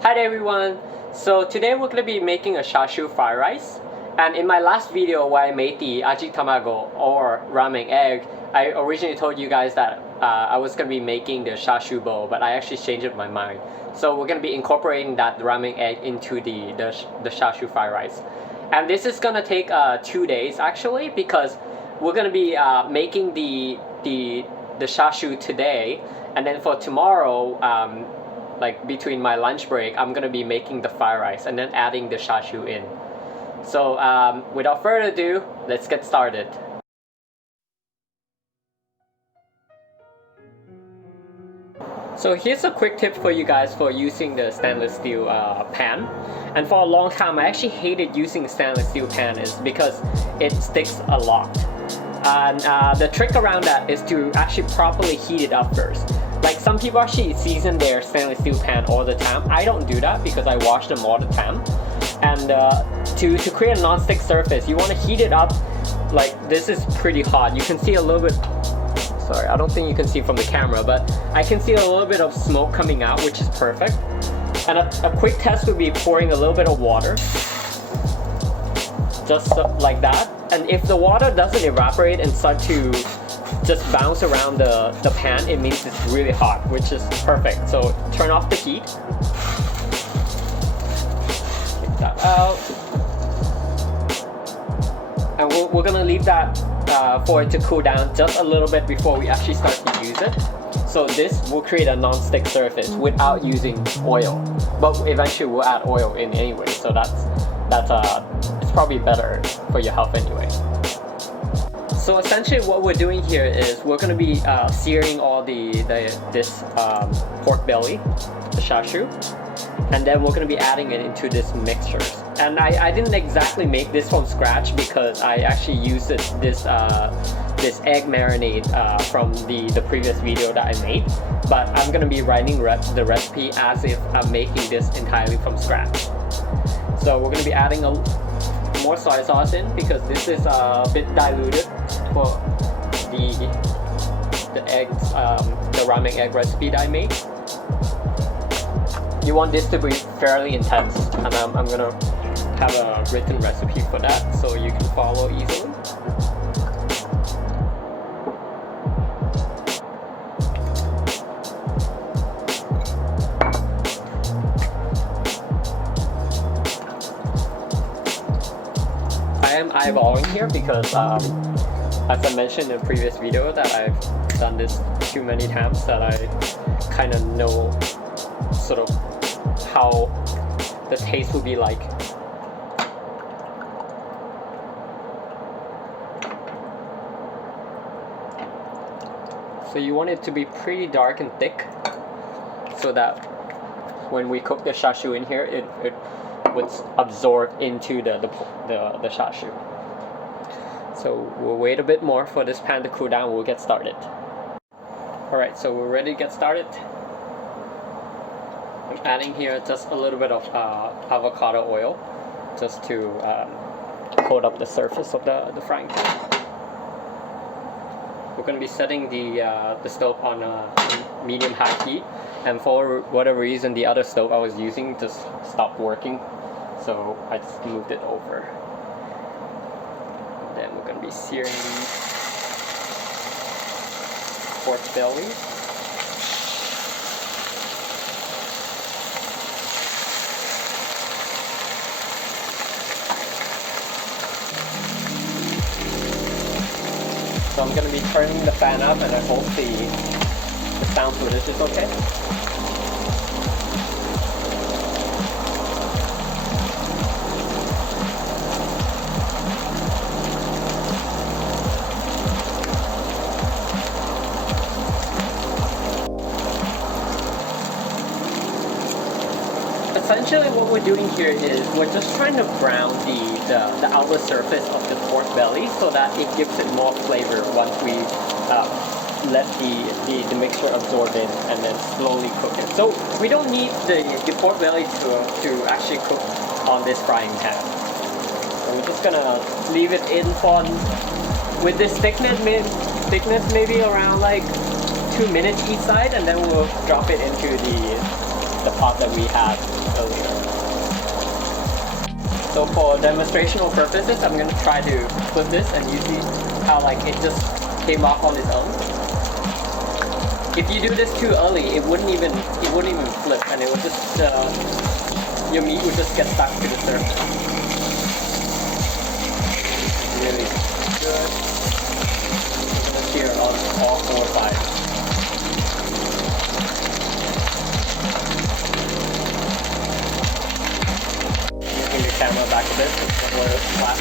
Hi there everyone! So today we're going to be making a chashu fried rice. And in my last video where I made the aji tamago or ramen egg, I originally told you guys that I was going to be making the chashu bowl, but I actually changed my mind. So we're going to be incorporating that ramen egg into the chashu fried rice. And this is going to take 2 days actually, because we're going to be making the chashu today, and then for tomorrow, like between my lunch break, I'm gonna be making the fried rice and then adding the chashu in. So without further ado, let's get started. So here's a quick tip for you guys for using the stainless steel pan. And for a long time, I actually hated using stainless steel pan is because it sticks a lot. And the trick around that is to actually properly heat it up first. Like some people actually season their stainless steel pan all the time. I don't do that because I wash them all the time. And to create a non-stick surface, you want to heat it up. Like this is pretty hot. You can see a little bit, sorry, I don't think you can see from the camera, but I can see a little bit of smoke coming out, which is perfect. And a quick test would be pouring a little bit of water, just like that. And if the water doesn't evaporate and start to just bounce around the pan, it means it's really hot, which is perfect. So turn off the heat. Take that out. And we're gonna leave that for it to cool down just a little bit before we actually start to use it. So this will create a non-stick surface without using oil. But eventually we'll add oil in anyway, so it's probably better for your health anyway. So essentially what we're doing here is we're going to be searing all this pork belly, the chashu, and then we're going to be adding it into this mixtures. And I didn't exactly make this from scratch because I actually used this egg marinade from the previous video that I made, but I'm going to be writing the recipe as if I'm making this entirely from scratch. So we're going to be adding more soy sauce in because this is a bit diluted for the eggs, the ramen egg recipe that I made. You want this to be fairly intense, and I'm gonna have a written recipe for that so you can follow easily. I am eyeballing here because as I mentioned in a previous video that I've done this too many times that I kind of know sort of how the taste will be like. So you want it to be pretty dark and thick so that when we cook the chashu in here, it would absorb into the chashu. So we'll wait a bit more for this pan to cool down. We'll get started. Alright, so we're ready to get started. I'm adding here just a little bit of avocado oil just to coat up the surface of the frying pan. We're going to be setting the stove on medium-high heat, and for whatever reason the other stove I was using just stopped working, so I just moved it over. Then we're going to be searing the pork belly. So I'm going to be turning the fan up, and I hope the sound footage is okay. Essentially what we're doing here is we're just trying to brown the outer surface of the pork belly so that it gives it more flavor once we let the mixture absorb in and then slowly cook it. So we don't need the pork belly to actually cook on this frying pan. So we're just gonna leave it in for, with this thickness maybe around like 2 minutes each side, and then we'll drop it into the pot that we have So for demonstrational purposes, I'm gonna try to flip this, and you see how like it just came off on its own. If you do this too early, it wouldn't even flip, and it would just your meat would just get stuck to the surface. Really good. I'm gonna sear on all 4 sides. Moving the camera back a bit, it's a little flat.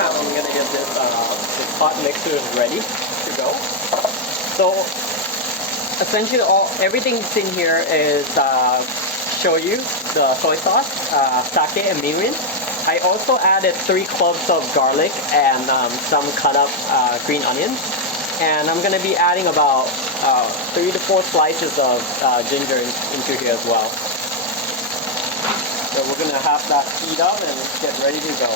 I'm gonna get this hot mixer ready to go. So essentially everything that's in here is shoyu, the soy sauce, sake and mirin. I also added 3 cloves of garlic and some cut up green onions. And I'm gonna be adding about 3 to 4 slices of ginger into here as well. So we're gonna have that heat up and get ready to go.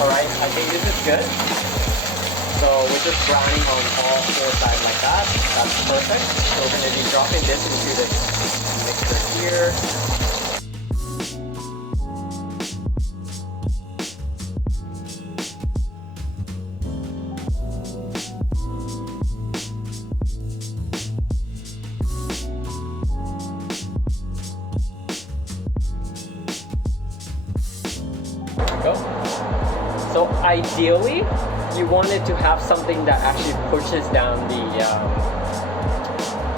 Alright, I think this is good. So we're just browning on all 4 sides like that. That's perfect. So we're going to be dropping this into the mixer here. There we go. So ideally, you wanted to have something that actually pushes down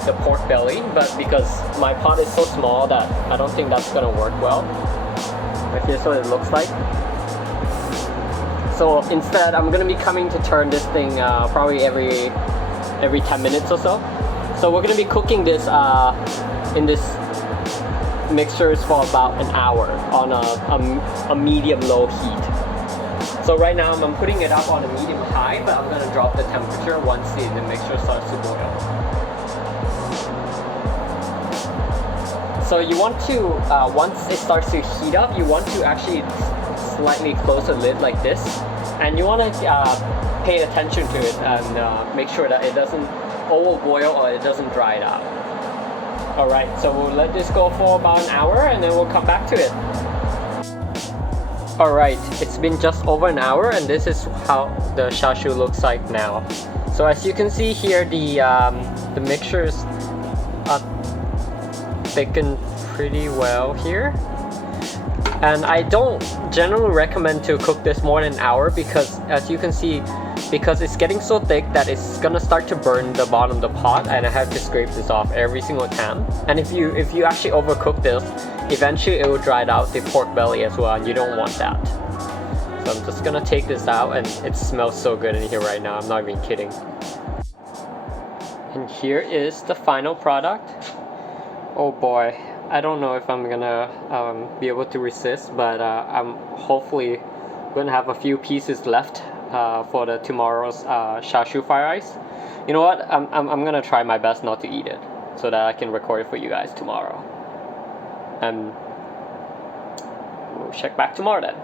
the pork belly, but because my pot is so small that I don't think that's gonna work well. But here's what it looks like. So instead, I'm gonna be coming to turn this thing probably every 10 minutes or so. So we're gonna be cooking this in this mixtures for about an hour on a medium-low heat. So right now I'm putting it up on a medium-high, but I'm gonna drop the temperature once the mixture starts to boil. So you want to, once it starts to heat up, you want to actually slightly close the lid like this, and you want to pay attention to it and make sure that it doesn't overboil or it doesn't dry it out. Alright, so we'll let this go for about an hour and then we'll come back to it. Alright, it's been just over an hour and this is how the chashu looks like now. So as you can see here, the mixtures are thickened pretty well here. And I don't generally recommend to cook this more than an hour because as you can see, because it's getting so thick that it's gonna start to burn the bottom of the pot, and I have to scrape this off every single time. And if you actually overcook this, eventually it will dry out the pork belly as well, and you don't want that. So I'm just gonna take this out, and it smells so good in here right now, I'm not even kidding. And here is the final product. Oh boy, I don't know if I'm gonna be able to resist, but I'm hopefully gonna have a few pieces left for the tomorrow's chashu fried rice. You know what? I'm gonna try my best not to eat it so that I can record it for you guys tomorrow. And we'll check back tomorrow then.